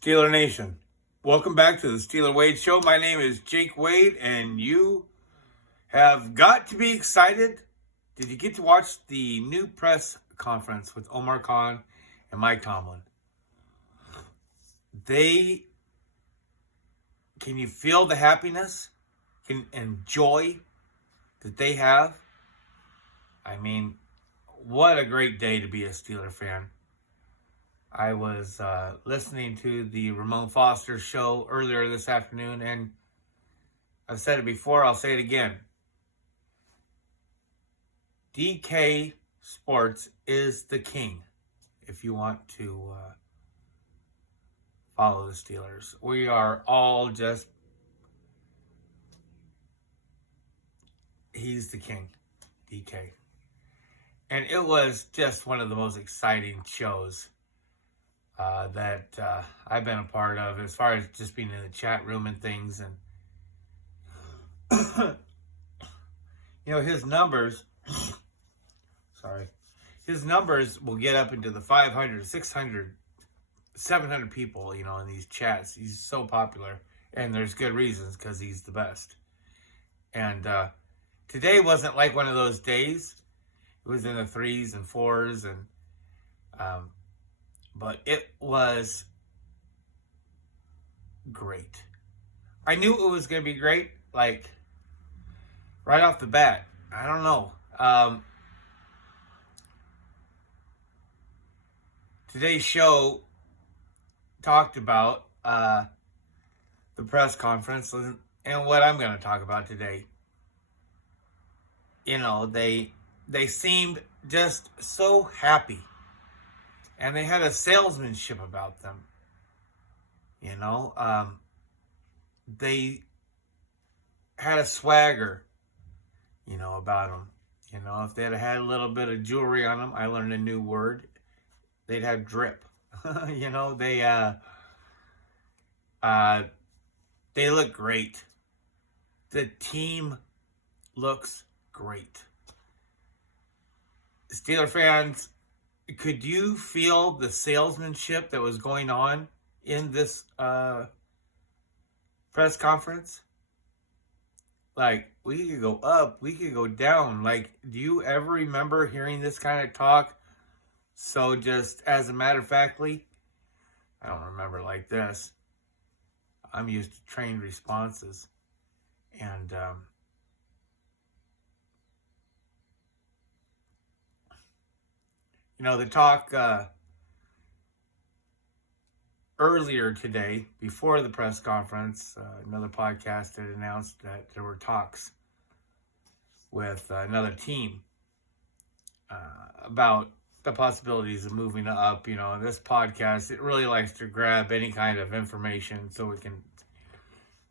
Steeler Nation, welcome back to the Steeler Wade Show. My name is Jake Wade, and you have got to be excited. Did you get to watch the new press conference with Omar Khan and Mike Tomlin? Can you feel the happiness and joy that they have? I mean, what a great day to be a Steeler fan. I was listening to the Ramon Foster show earlier this afternoon, and I've said it before, I'll say it again. DK Sports is the king if you want to follow the Steelers. We are all just, he's the king, DK. And it was just one of the most exciting shows that I've been a part of, as far as just being in the chat room and things. And his numbers will get up into the 500, 600, 700 people, in these chats. He's so popular, and there's good reasons, because he's the best. And today wasn't like one of those days. It was in the 3s and 4s, and but it was great. I knew it was going to be great, like, right off the bat. I don't know. Today's show talked about the press conference and what I'm going to talk about today. They seemed just so happy. And they had a salesmanship about them. They had a swagger, about them. If they had a little bit of jewelry on them, I learned a new word. They'd have drip. They look great. The team looks great. Steeler fans, could you feel the salesmanship that was going on in this press conference? Like, we could go up, we could go down. Like, do you ever remember hearing this kind of talk? So just as a matter of factly, I don't remember like this. I'm used to trained responses. And the talk earlier today, before the press conference, another podcast had announced that there were talks with another team about the possibilities of moving up. This podcast, it really likes to grab any kind of information so we can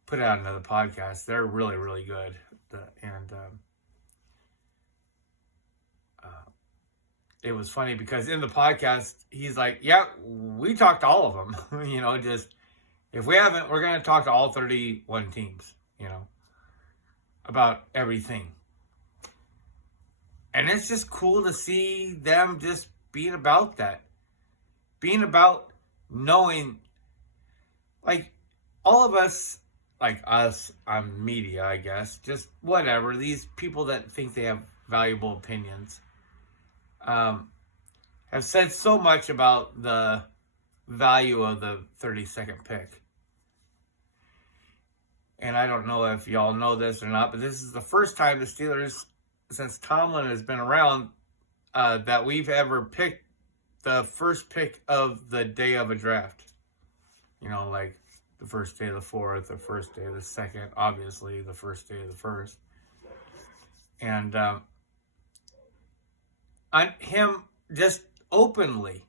put out another podcast. They're really, really good. It was funny because in the podcast, he's like, yeah, we talked to all of them. Just if we haven't, we're going to talk to all 31 teams, about everything. And it's just cool to see them just being about that. Being about knowing, like, all of us, like us, I'm media, I guess, just whatever, these people that think they have valuable opinions, have said so much about the value of the 32nd pick. And I don't know if y'all know this or not, but this is the first time the Steelers, since Tomlin has been around, that we've ever picked the first pick of the day of a draft. Like the first day of the 4th, the first day of the 2nd, obviously the first day of the 1st. And on him just openly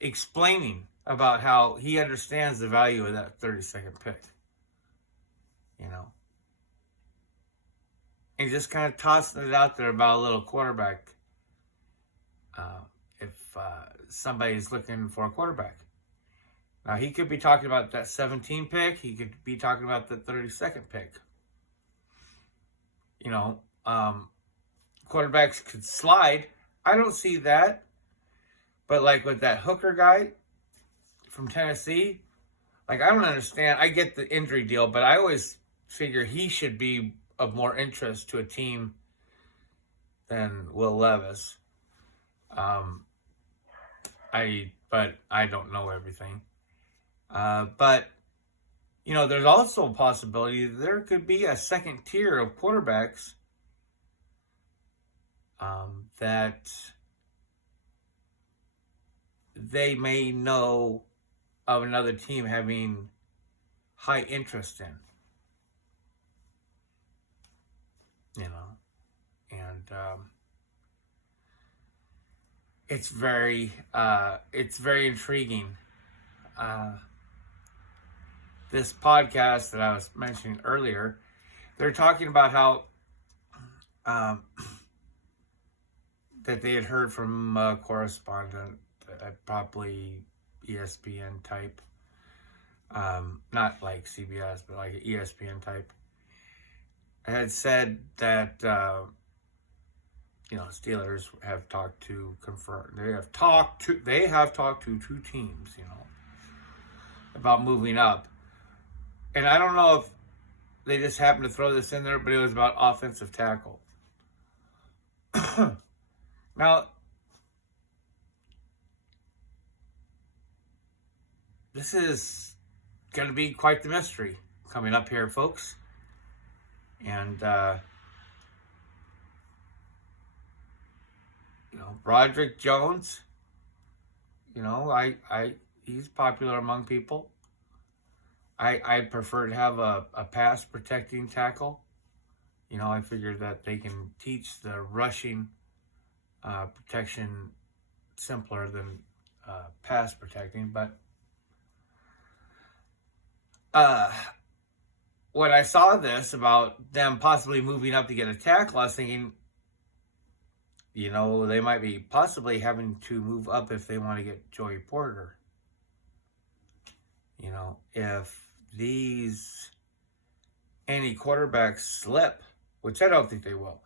explaining about how he understands the value of that 32nd pick. And just kind of tossing it out there about a little quarterback. If somebody's looking for a quarterback. Now, he could be talking about that 17 pick. He could be talking about the 32nd pick. Quarterbacks could slide. I don't see that. But like with that Hooker guy from Tennessee, Like, I don't understand. I get the injury deal, but I always figure he should be of more interest to a team than Will Levis. But I don't know everything. But, there's also a possibility that there could be a second tier of quarterbacks that they may know of another team having high interest in. And it's very intriguing. This podcast that I was mentioning earlier, they're talking about how that they had heard from a correspondent, probably ESPN type, not like CBS, but like ESPN type, had said that Steelers have talked to confirm. They have talked to two teams, about moving up. And I don't know if they just happened to throw this in there, but it was about offensive tackle. Now, this is going to be quite the mystery coming up here, folks. And, Broderick Jones, he's popular among people. I prefer to have a pass protecting tackle. I figured that they can teach the rushing protection simpler than pass protecting. But when I saw this about them possibly moving up to get a tackle, I was thinking, they might be possibly having to move up if they want to get Joey Porter. If any quarterbacks slip, which I don't think they will,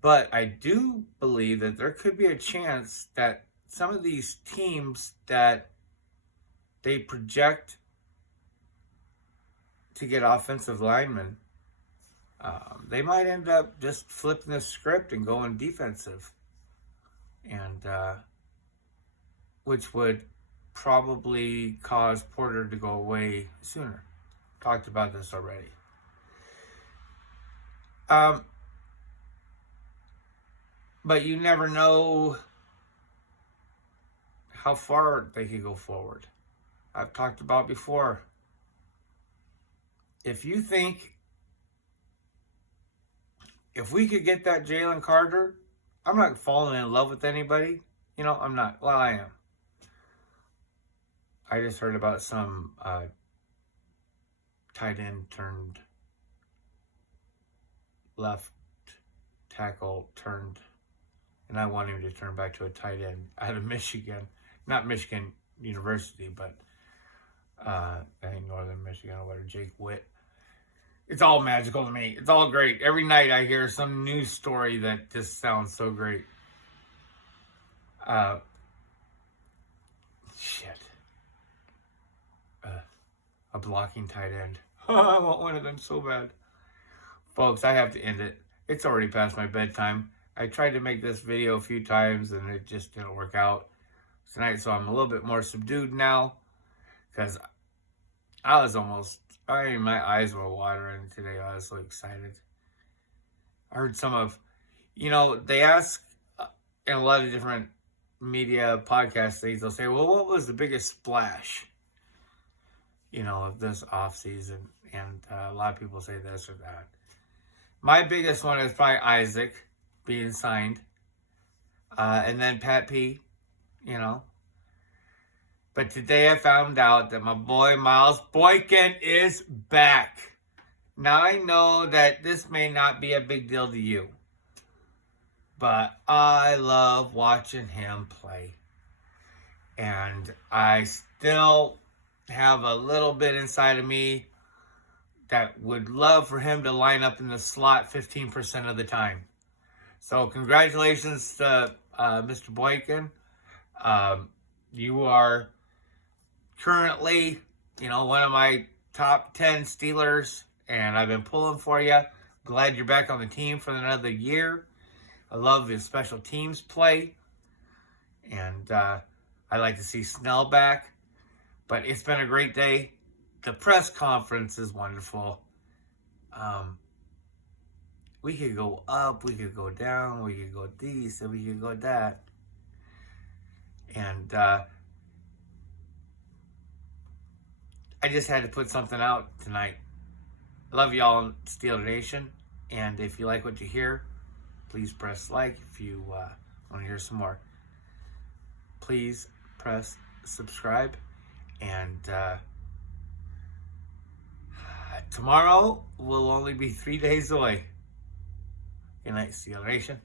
but I do believe that there could be a chance that some of these teams that they project to get offensive linemen, they might end up just flipping the script and going defensive, and which would probably cause Porter to go away sooner. Talked about this already. But you never know how far they could go forward. I've talked about before. If you think if we could get that Jalen Carter, I'm not falling in love with anybody. I'm not. Well, I am. I just heard about some tight end turned left tackle turned, and I want him to turn back to a tight end out of Michigan. Not Michigan University, but I think Northern Michigan or whatever, Jake Witt. It's all magical to me. It's all great. Every night I hear some news story that just sounds so great. A blocking tight end. I want one of them so bad. Folks, I have to end it. It's already past my bedtime. I tried to make this video a few times and it just didn't work out tonight, so I'm a little bit more subdued now because my eyes were watering today. I was so excited. I heard some of, they ask in a lot of different media podcast things, they'll say, well, what was the biggest splash, of this offseason? And a lot of people say this or that. My biggest one is probably Isaac being signed. And then Pat P, But today I found out that my boy Miles Boykin is back. Now I know that this may not be a big deal to you, but I love watching him play. And I still have a little bit inside of me that would love for him to line up in the slot 15% of the time. So congratulations to Mr. Boykin. You are currently one of my top 10 Steelers, and I've been pulling for you. Glad you're back on the team for another year. I love his special teams play, and I like to see Snell back. But it's been a great day. The press conference is wonderful. We could go up, we could go down, we could go this, and we could go that. And I just had to put something out tonight. Love y'all, Steeler Nation. And if you like what you hear, please press like. If you want to hear some more, please press subscribe. And tomorrow will only be 3 days away. Good night, Steeler Nation.